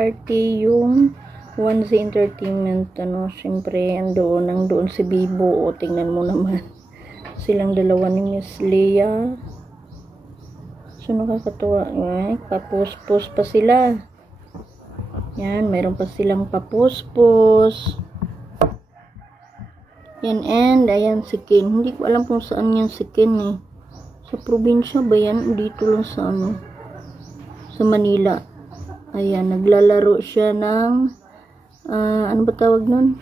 party yung 1Z Entertainment, syempre nandoon si Bibo. O, tingnan mo naman silang dalawa ni Miss Leah. So nakakatuwa, papuspos pa sila. Yan, mayroon pa silang papuspos. Yan, and ayan si Ken. Hindi ko alam kung saan yan si Ken sa probinsya ba yan? Dito lang sa sa Manila. Ayan, naglalaro siya ng ano ba tawag nun?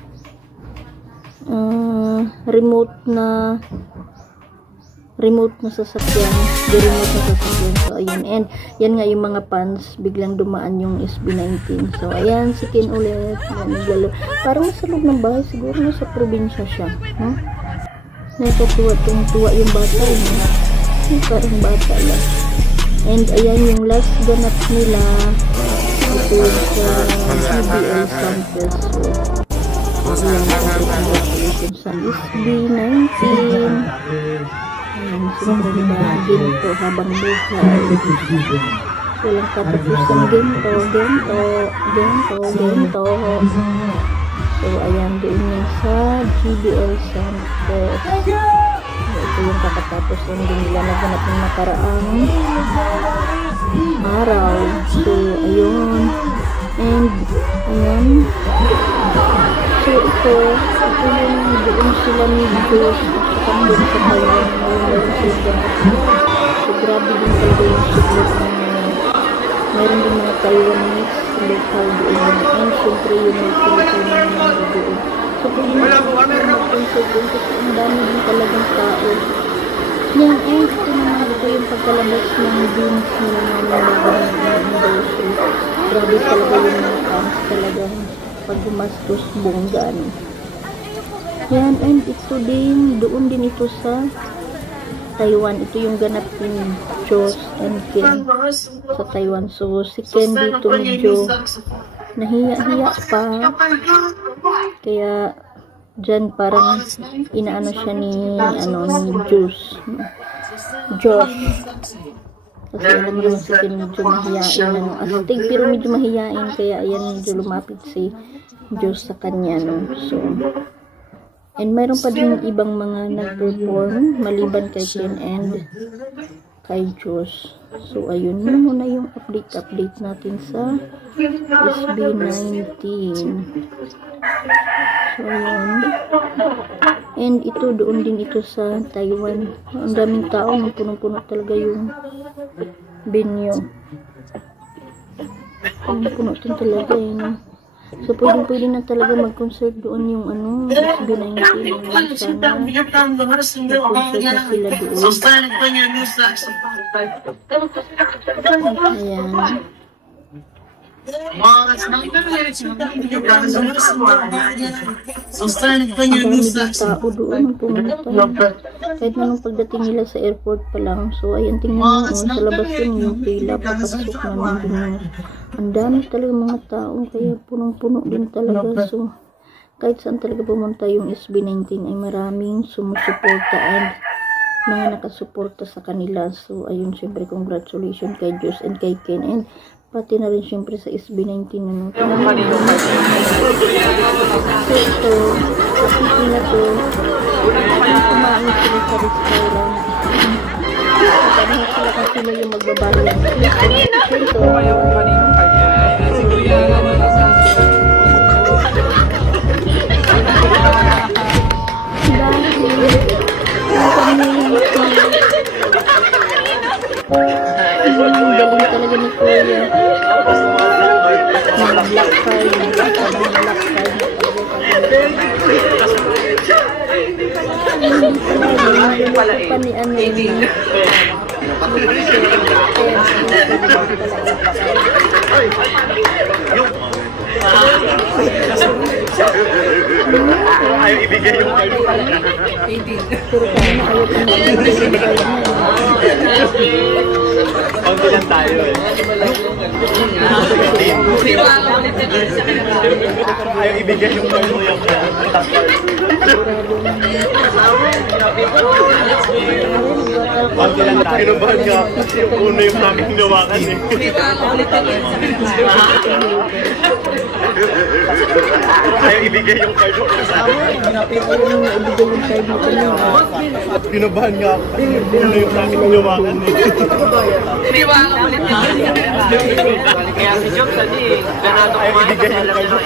Remote na sasakyan. Remote na sasakyan. So ayan, and yan nga yung mga fans, biglang dumaan yung SB19. So ayan si Ken ulit. Naglalaro. Parang sa loob ng bahay, siguro nasa probinsya siya, Nakatuwa yung bata, parang bata lang. And ayan yung last ganap nila. Ito sa GBL Sanchez. So ayan, congratulations sa SB19. Ayan, siyempre diba, ginto habang buhay. Walang katapusan, ginto. So ayan, doon yan sa GBL Sanchez. Ito yung kakatapos din nila naganap ng nakaraang araw. So ayun, and ayan, so ito yung doon sila ni Diyos at saka doon sa Taiwan. So grabe din talaga yung siglit na meron din mga Taiwanese local doon, and syempre yung may Pilipino naman doon. So kung hindi mag-concert kasi ang dami din talagang tao. Yan, and ito naman ito yung pagkalabas ng beans nila ng endorse. Grabe talaga yung mga fans talagang pag-gumastos bonggan. Yan, and ito din, doon din ito sa Taiwan. Ito yung ganap ni Joss and Ken sa Taiwan. So si Ken dito medyo nahiya-hiya pa. Kaya dyan parang inaano siya ni Joss. Kasi alam naman si Ken medyo mahiyain astig, pero medyo mahiyain, kaya ayan medyo lumapit si Joss sa kanya, So and mayroon pa din ibang mga nag-perform maliban kay Ken and kay Joss. So ayun, yun muna yung update natin sa SB19. So ayun, and ito doon din ito sa Taiwan. Ang daming tao, punong-puno talaga yung venue. Punong-puno din talaga yun. So pwede na talaga mag-concert doon yung SB19. Sana mag-concert na sila doon. Ayan. Marami din tao doon ang pumunta. Kahit na nung pagdating nila sa airport pa lang. So ayan, tingnan mo, sa labas yun yung pila, papasok na nandun. Ang dami talaga mga tao, kaya punong-puno din talaga. So kahit saan talaga pumunta yung SB19 ay maraming sumusuporta and mga nakasuporta sa kanila. So ayun, syempre congratulations kay Joss and kay Ken, and pati na rin syempre sa SB19 So ito, kapiti na to, kumain sila sa restaurant. Kapanahan sila kung sila yung magbabayad. Ito, galing talaga ni Kuya. Black card. Pa ni ayaw ibigay yung card. Pero kaya na ayaw Konti lang tayo ayaw ibigay yung card mo yung top card. Konti lang tayo. Kinubahan ka kasi yung uno yung namin nawakan Ayaw ibigay yung card mo sa akin. Ayaw na ibigay yung card mo kanina. Pinabahan nga ako. Ano yung sa akin lumakan eh. Kaya si Job, ganado Ayaw ibigay yung card mo.